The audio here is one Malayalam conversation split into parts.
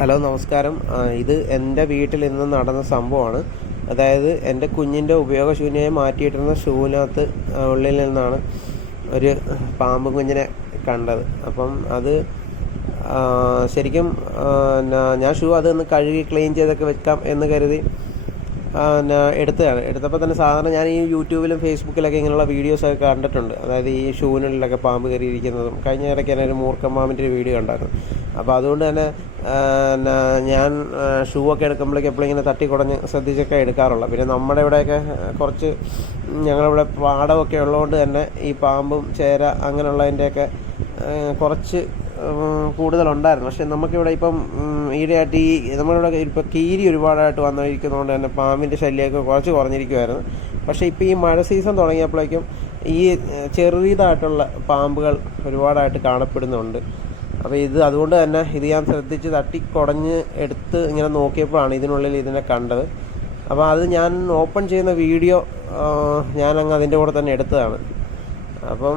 ഹലോ നമസ്കാരം. ഇത് എന്റെ വീട്ടിൽ ഇന്ന് നടന്ന സംഭവമാണ്. അതായത് എന്റെ കുഞ്ഞിന്റെ ഉപയോഗശൂന്യമായി മാറ്റിയിട്ടിരുന്ന ഷൂവിനകത്ത് ഉള്ളിൽ നിന്നാണ് ഒരു പാമ്പ് കുഞ്ഞിനെ കണ്ടത്. അപ്പം അത് ശരിക്കും ഞാൻ ഷൂ ഒന്ന് കഴുകി ക്ലീൻ ചെയ്തൊക്കെ വെക്കാം എന്ന് കരുതി എടുത്തതാണ്. എടുത്തപ്പോൾ തന്നെ സാധാരണ ഞാൻ ഈ യൂട്യൂബിലും ഫേസ്ബുക്കിലൊക്കെ ഇങ്ങനെയുള്ള വീഡിയോസൊക്കെ കണ്ടിട്ടുണ്ട്. അതായത് ഈ ഷൂവിനുള്ളിലൊക്കെ പാമ്പ് കയറിയിരിക്കുന്നതും കഴിഞ്ഞ ഇടയ്ക്ക് തന്നെ ഒരു മൂർഖൻ പാമ്പിന്റെ ഒരു വീഡിയോ ഉണ്ടായിരുന്നു അപ്പോൾ അതുകൊണ്ട് തന്നെ ഞാൻ ഷൂ ഒക്കെ എടുക്കുമ്പോഴേക്ക് എപ്പോഴും ഇങ്ങനെ തട്ടി കുടഞ്ഞ് ശ്രദ്ധിച്ചൊക്കെ എടുക്കാറുള്ളത് പിന്നെ നമ്മുടെ ഇവിടെയൊക്കെ കുറച്ച് ഞങ്ങളിവിടെ പാടമൊക്കെ ഉള്ളതുകൊണ്ട് തന്നെ ഈ പാമ്പും ചേര അങ്ങനെയുള്ളതിന്റെയൊക്കെ കുറച്ച് കൂടുതലുണ്ടായിരുന്നു. പക്ഷേ നമുക്കിവിടെ ഇപ്പം ഈടെയായിട്ട് ഈ നമ്മളിവിടെ ഇപ്പോൾ കീരി ഒരുപാടായിട്ട് വന്നിരിക്കുന്നതുകൊണ്ട് തന്നെ പാമ്പിന്റെ ശല്യമൊക്കെ കുറച്ച് കുറഞ്ഞിരിക്കുമായിരുന്നു പക്ഷേ ഇപ്പോൾ ഈ മഴ സീസൺ തുടങ്ങിയപ്പോഴേക്കും ഈ ചെറുതായിട്ടുള്ള പാമ്പുകൾ ഒരുപാടായിട്ട് കാണപ്പെടുന്നുണ്ട്. അപ്പോൾ ഇത് അതുകൊണ്ട് തന്നെ ഇത് ഞാൻ ശ്രദ്ധിച്ച് തട്ടി കുടഞ്ഞ് എടുത്ത് ഇങ്ങനെ നോക്കിയപ്പോഴാണ് ഇതിനുള്ളിൽ ഇതിനെ കണ്ടത്. അപ്പോൾ അത് ഞാൻ ഓപ്പൺ ചെയ്യുന്ന വീഡിയോ ഞാൻ അങ്ങ് അതിന്റെ കൂടെ തന്നെ എടുത്തതാണ്. അപ്പം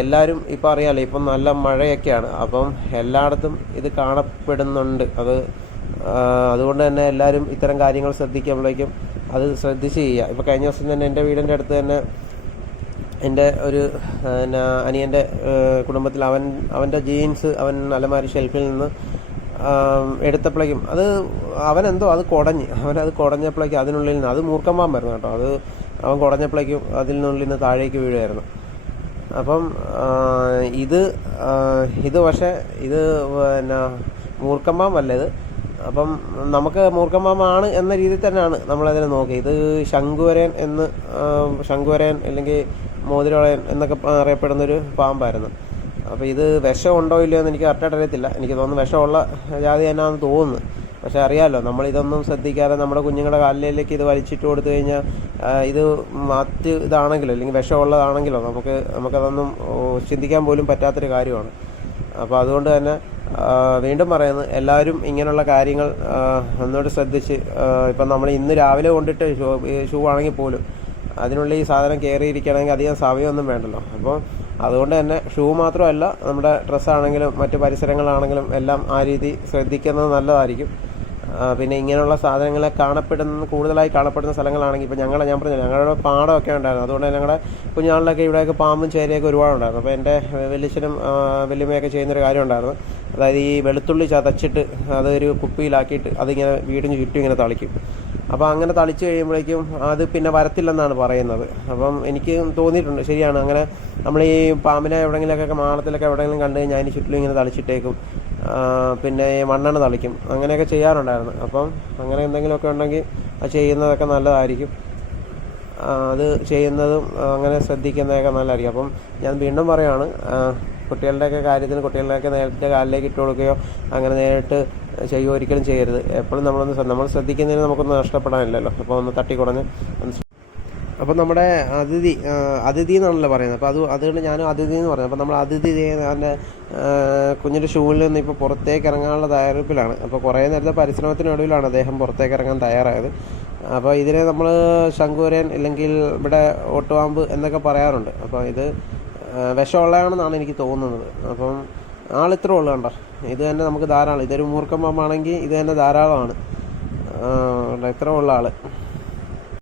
എല്ലാവരും ഇപ്പം അറിയാലോ ഇപ്പം നല്ല മഴയൊക്കെയാണ്. അപ്പം എല്ലായിടത്തും ഇത് കാണപ്പെടുന്നുണ്ട്. അത് അതുകൊണ്ട് തന്നെ എല്ലാവരും ഇത്തരം കാര്യങ്ങൾ ശ്രദ്ധിക്കുമ്പോഴേക്കും അത് ശ്രദ്ധിച്ച് ചെയ്യുക. ഇപ്പോൾ കഴിഞ്ഞ ദിവസം തന്നെ എന്റെ വീടിന്റെ അടുത്ത് തന്നെ എന്റെ ഒരു എന്നാ അനിയന്റെ കുടുംബത്തിൽ അവൻ അവന്റെ ജീൻസ് അവൻ അലമാരി ഷെൽഫിൽ നിന്ന് എടുത്തപ്പോഴേക്കും അത് അവനെന്തോ അത് കുടഞ്ഞ് അവനത് കുടഞ്ഞപ്പോഴേക്കും അതിനുള്ളിൽ നിന്ന് അത് മൂർക്കമ്പാമ്പായിരുന്നു കേട്ടോ. അത് അവൻ കുടഞ്ഞപ്പോഴേക്കും അതിനുള്ളിൽ നിന്ന് താഴേക്ക് വീഴുമായിരുന്നു അപ്പം ഇത് ഇത് പക്ഷേ ഇത് പിന്നെ മൂർക്കമ്പാമ്പല്ല ഇത്. അപ്പം നമുക്ക് മൂർക്കമ്പാമ്പാണ് എന്ന രീതിയിൽ തന്നെയാണ് നമ്മളതിനെ നോക്കി ഇത് ശംഖുവരൻ എന്ന് ശംഖുവരൻ അല്ലെങ്കിൽ മോതിരവളയൻ എന്നൊക്കെ അറിയപ്പെടുന്ന അറിയപ്പെടുന്നൊരു പാമ്പായിരുന്നു. അപ്പോൾ ഇത് വിഷമുണ്ടോ ഇല്ലയോ എന്ന് എനിക്ക് കറക്റ്റായിട്ട് അറിയത്തില്ല. എനിക്ക് തോന്നുന്നു വിഷമുള്ള ജാതി തന്നെയാണെന്ന് തോന്നുന്നു. പക്ഷെ അറിയാമല്ലോ നമ്മൾ ഇതൊന്നും ശ്രദ്ധിക്കാതെ നമ്മുടെ കുഞ്ഞുങ്ങളുടെ കാലിലേക്ക് ഇത് വലിച്ചിട്ട് കൊടുത്തു കഴിഞ്ഞാൽ ഇത് മറ്റ് ഇതാണെങ്കിലോ അല്ലെങ്കിൽ വിഷമുള്ളതാണെങ്കിലോ നമുക്ക് നമുക്കതൊന്നും ചിന്തിക്കാൻ പോലും പറ്റാത്തൊരു കാര്യമാണ്. അപ്പോൾ അതുകൊണ്ട് തന്നെ വീണ്ടും പറയുന്നത് എല്ലാവരും ഇങ്ങനെയുള്ള കാര്യങ്ങൾ ഒന്നുകൂടി ശ്രദ്ധിച്ച് ഇപ്പം നമ്മൾ ഇന്ന് രാവിലെ കൊണ്ടിട്ട് ഷൂ ഷൂ ആണെങ്കിൽ പോലും അതിനുള്ളിൽ ഈ സാധനം കയറിയിരിക്കണമെങ്കിൽ അധികം സമയമൊന്നും വേണ്ടല്ലോ. അപ്പോൾ അതുകൊണ്ട് തന്നെ ഷൂ മാത്രമല്ല നമ്മുടെ ഡ്രസ്സാണെങ്കിലും മറ്റ് പരിസരങ്ങളാണെങ്കിലും എല്ലാം ആ രീതി ശ്രദ്ധിക്കുന്നത് നല്ലതായിരിക്കും. പിന്നെ ഇങ്ങനെയുള്ള സാധനങ്ങളെ കാണപ്പെടുന്ന കൂടുതലായി കാണപ്പെടുന്ന സ്ഥലങ്ങളാണെങ്കിൽ ഇപ്പോൾ ഞങ്ങളെ ഞാൻ പറഞ്ഞു ഞങ്ങളുടെ പാടമൊക്കെ ഉണ്ടായിരുന്നു. അതുകൊണ്ട് ഞങ്ങളുടെ കുഞ്ഞാളിലൊക്കെ ഇവിടെയൊക്കെ പാമ്പും ചേരയൊക്കെ ഒരുപാടുണ്ടായിരുന്നു. അപ്പോൾ എന്റെ വലിയച്ഛനും വലിയമ്മയൊക്കെ ചെയ്യുന്നൊരു കാര്യം ഉണ്ടായിരുന്നു അതായത് ഈ വെളുത്തുള്ളി ചതച്ചിട്ട് അതൊരു കുപ്പിയിലാക്കിയിട്ട് അതിങ്ങനെ വീടിന് ചുറ്റും ഇങ്ങനെ തളിക്കും. അപ്പോൾ അങ്ങനെ തളിച്ച് കഴിയുമ്പോഴേക്കും അത് പിന്നെ വരത്തില്ലെന്നാണ് പറയുന്നത്. അപ്പം എനിക്ക് തോന്നിയിട്ടുണ്ട് ശരിയാണ്. അങ്ങനെ നമ്മൾ ഈ പാമ്പിനെ എവിടെയെങ്കിലുമൊക്കെ മാളത്തിലൊക്കെ എവിടെയെങ്കിലും കണ്ടു കഴിഞ്ഞാൽ അതിന് ചുറ്റിലും ഇങ്ങനെ തളിച്ചിട്ടേക്കും. പിന്നെ മണ്ണെണ്ണ തളിക്കും. അങ്ങനെയൊക്കെ ചെയ്യാറുണ്ടായിരുന്നു. അപ്പം അങ്ങനെ എന്തെങ്കിലുമൊക്കെ ഉണ്ടെങ്കിൽ അത് ചെയ്യുന്നതൊക്കെ നല്ലതായിരിക്കും. അത് ചെയ്യുന്നതും അങ്ങനെ ശ്രദ്ധിക്കുന്നതൊക്കെ നല്ലതായിരിക്കും. അപ്പം ഞാൻ വീണ്ടും പറയുകയാണ് കുട്ടികളുടെയൊക്കെ കാര്യത്തിന് കുട്ടികളുടെയൊക്കെ നേരത്തെ കാലിലേക്ക് ഇട്ട് കൊടുക്കുകയോ അങ്ങനെ നേരിട്ട് ചെയ്യുകയോ ഒരിക്കലും ചെയ്യരുത്. എപ്പോഴും നമ്മളൊന്ന് നമ്മൾ ശ്രദ്ധിക്കുന്നതിന് നമുക്കൊന്ന് നഷ്ടപ്പെടാനില്ലല്ലോ. അപ്പോൾ ഒന്ന് തട്ടിക്കുടഞ്ഞ് ഒന്ന് അപ്പോൾ നമ്മുടെ അതിഥി അതിഥി എന്നാണല്ലോ പറയുന്നത്. അപ്പോൾ അത് അതുകൊണ്ട് ഞാനും അതിഥി എന്ന് പറഞ്ഞു. അപ്പോൾ നമ്മൾ അതിഥി അവന്റെ കുഞ്ഞിന്റെ ഷൂവിൽ നിന്ന് ഇപ്പോൾ പുറത്തേക്ക് ഇറങ്ങാനുള്ള തയ്യാറെടുപ്പിലാണ്. അപ്പോൾ കുറേ നേരത്തെ പരിശ്രമത്തിനൊടുവിലാണ് അദ്ദേഹം പുറത്തേക്ക് ഇറങ്ങാൻ തയ്യാറായത്. അപ്പോൾ ഇതിനെ നമ്മൾ ശങ്കൂരൻ ഇല്ലെങ്കിൽ ഇവിടെ ഓട്ടുവാമ്പ് എന്നൊക്കെ പറയാറുണ്ട്. അപ്പോൾ ഇത് വിഷമുള്ളതാണെന്നാണ് എനിക്ക് തോന്നുന്നത്. അപ്പം ആളിത്ര ഉള്ളു കണ്ടോ? ഇത് തന്നെ നമുക്ക് ധാരാളം. ഇതൊരു മൂർഖം പാമ്പാണെങ്കിൽ ഇത് തന്നെ ധാരാളമാണ്. ഇത്ര ഉള്ള ആൾ